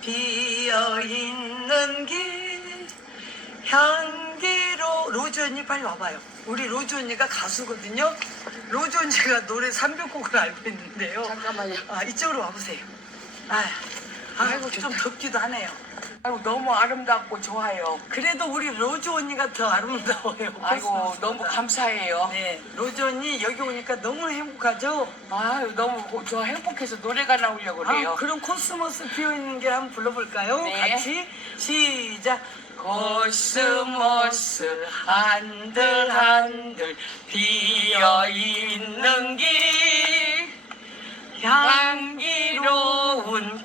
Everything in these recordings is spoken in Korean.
비어 있는 길 향기로 로즈 언니 빨리 와봐요. 우리 로즈 언니가 가수거든요. 로즈 언니가 노래 300곡을 알고 있는데요. 잠깐만요. 아, 이쪽으로 와보세요. 아, 아이고 아이고, 좀 덥기도 하네요. 아이고 너무 아름답고 좋아요. 그래도 우리 로즈 언니가 더 아름다워요. 아이고. 너무 감사해요. 네, 로즈 언니 여기 오니까 너무 행복하죠? 아유 너무 고- 저 행복해서 노래가 나오려고 그래요. 아, 그럼 코스모스 피어 있는 길 한번 불러볼까요? 네. 같이 시작. 코스모스 한들 한들 피어 있는 길 향기로운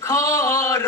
걸어갑니다.